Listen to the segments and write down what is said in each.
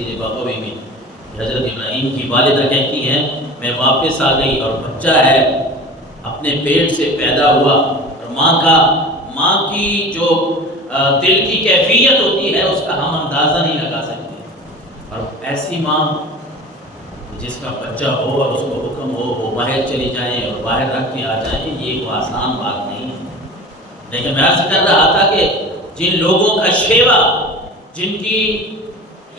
تفسیر بغوی میں حضرت ابراہیم کی والدہ کہتی ہیں میں واپس آ گئی اور بچہ ہے اپنے پیٹ سے پیدا ہوا، اور ماں کی جو دل کی کیفیت ہوتی ہے اس کا ہم اندازہ نہیں لگا سکتے، اور ایسی ماں جس کا بچہ ہو اور اس کو حکم ہو وہ باہر چلی جائیں اور باہر رکھ کے آ جائیں، یہ کوئی آسان بات نہیں ہے۔ لیکن میں عرض کر رہا تھا کہ جن لوگوں کا شیوا، جن کی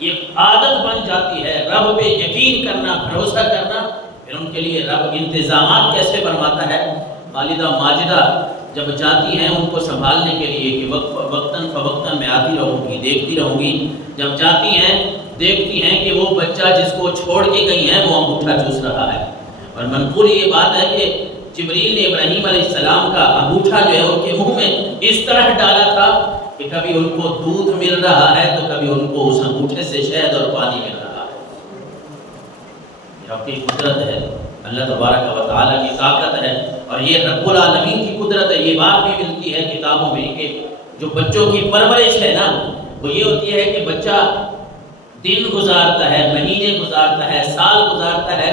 یہ عادت بن جاتی ہے رب پہ یقین کرنا، بھروسہ کرنا، پھر ان کے لیے رب انتظامات کیسے فرماتا ہے۔ والدہ ماجدہ جب جاتی ہیں ان کو سنبھالنے کے لیے کہ وقتاً فوقتاً میں آتی رہوں گی، دیکھتی رہوں گی، جب جاتی ہیں دیکھتی ہیں کہ وہ بچہ جس کو چھوڑ کے گئی ہیں وہ انگوٹھا چوس رہا ہے، اور منقول یہ بات ہے کہ جبریل نے ابراہیم علیہ السلام کا انگوٹھا جو ہے ان کے منہ میں اس طرح ڈالا تھا کہ کبھی ان کو دودھ مل رہا ہے تو کبھی ان کو اس انگوٹھے سے شہد اور پانی مل رہا ہے۔ یہ رب کی قدرت ہے، اللہ تبارک و تعالیٰ کی طاقت ہے، اور یہ رب العالمین کی قدرت ہے۔ یہ بات بھی ملتی ہے کتابوں میں کہ جو بچوں کی پرورش ہے نا وہ یہ ہوتی ہے کہ بچہ دن گزارتا ہے، مہینے گزارتا ہے، سال گزارتا ہے،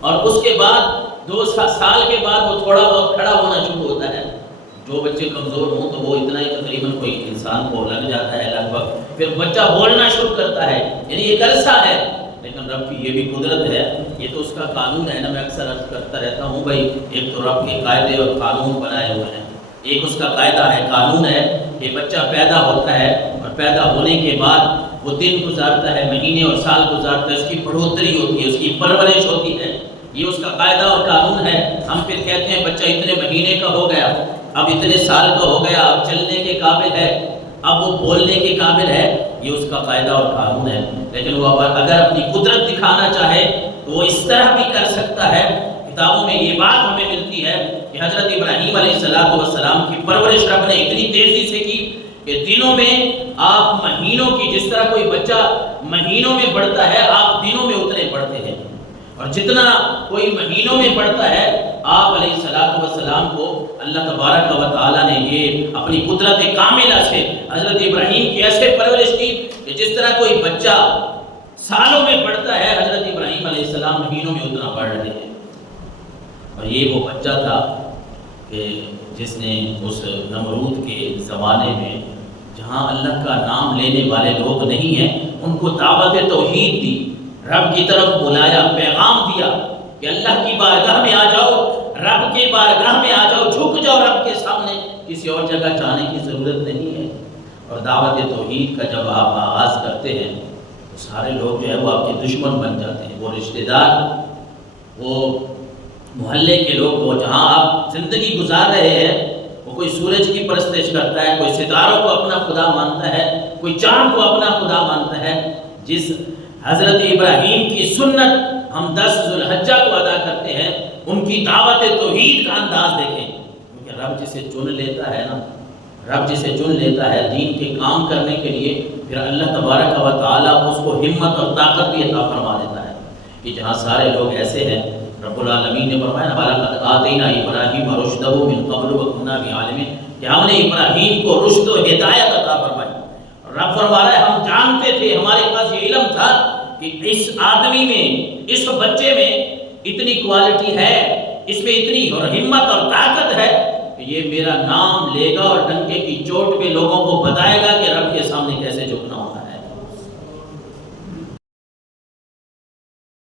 اور اس کے بعد 2 سال کے بعد وہ تھوڑا بہت کھڑا ہونا شروع ہوتا ہے۔ جو بچے کمزور ہوں تو وہ اتنا ہی تقریباً کوئی انسان کو لگ جاتا ہے لگ بھگ، پھر بچہ بولنا شروع کرتا ہے، یعنی ایک عرصہ ہے۔ لیکن رب کی یہ بھی قدرت ہے، یہ تو اس کا قانون ہے نا۔ میں اکثر عرض کرتا رہتا ہوں بھائی ایک تو رب کے قاعدے اور قانون بنائے ہوئے ہیں، ایک اس کا قاعدہ ہے، قانون ہے کہ بچہ پیدا ہوتا ہے اور پیدا ہونے کے بعد وہ دن گزارتا ہے، مہینے اور سال گزارتا ہے، اس کی بڑھوتری ہوتی ہے، اس کی پرورش ہوتی ہے، یہ اس کا قاعدہ اور قانون ہے۔ ہم پھر کہتے ہیں بچہ اتنے مہینے کا ہو گیا، اب اتنے سال کا ہو گیا، اب چلنے کے قابل ہے، اب وہ بولنے کے قابل ہے، یہ اس کا قاعدہ اور قانون ہے۔ لیکن وہ اگر اپنی قدرت دکھانا چاہے تو وہ اس طرح بھی کر سکتا ہے۔ کتابوں میں یہ بات ہمیں ملتی ہے کہ حضرت ابراہیم علیہ السلام کی پرورش رب نے اتنی تیزی سے کی کہ دنوں میں آپ مہینوں کی، جس طرح کوئی بچہ مہینوں میں بڑھتا ہے آپ دنوں میں اتنے بڑھتے ہیں، اور جتنا کوئی مہینوں میں بڑھتا ہے آپ علیہ السلام کو اللہ تبارک و تعالیٰ نے یہ اپنی قدرت کاملہ سے حضرت ابراہیم کی ایسے پرورش کی کہ جس طرح کوئی بچہ سالوں میں بڑھتا ہے حضرت ابراہیم علیہ السلام مہینوں میں اتنا بڑھ رہے ہیں۔ اور یہ وہ بچہ تھا کہ جس نے اس نمرود کے زمانے میں جہاں اللہ کا نام لینے والے لوگ نہیں ہیں ان کو دعوت توحید دی، رب کی طرف بلایا، پیغام دیا کہ اللہ کی بارگاہ میں آ جاؤ، رب کے بارگاہ میں آ جاؤ، جھک جاؤ رب کے سامنے، کسی اور جگہ جانے کی ضرورت نہیں ہے۔ اور دعوت توحید کا جب آپ آغاز کرتے ہیں تو سارے لوگ جو ہے وہ آپ کے دشمن بن جاتے ہیں، وہ رشتہ دار، وہ محلے کے لوگ، وہ جہاں آپ زندگی گزار رہے ہیں، وہ کوئی سورج کی پرستش کرتا ہے، کوئی ستاروں کو اپنا خدا مانتا ہے، کوئی چاند کو اپنا خدا مانتا ہے۔ جس حضرت ابراہیم کی سنت ہم 10 ذوالحجہ کو ادا کرتے ہیں، ان کی دعوت توحید کا انداز دیکھیں، کیونکہ رب جسے چن لیتا ہے نا، رب جسے چن لیتا ہے دین کے کام کرنے کے لیے، پھر اللہ تبارک و تعالیٰ اس کو ہمت اور طاقت بھی عطا فرما دیتا ہے کہ جہاں سارے لوگ ایسے ہیں۔ رب العالمین نے فرمایا نا وَلَقَدْ آتَيْنَا إِبْرَاهِيمَ رُشْدَهُ مِن قَبْلُ وَكُنَّا بِهِ عَالِمِينَ، کہ ہم نے ابراہیم کو رشد و ہدایت عطا فرمائی۔ رب فرما رہا ہے ہم جانتے تھے، ہمارے پاس یہ علم تھا کہ اس آدمی میں، اس بچے میں اتنی کوالٹی ہے، اس میں اتنی ہمت اور طاقت ہے کہ یہ میرا نام لے گا اور ڈنکے کی چوٹ پہ لوگوں کو بتائے گا کہ رب کے سامنے کیسے جھکنا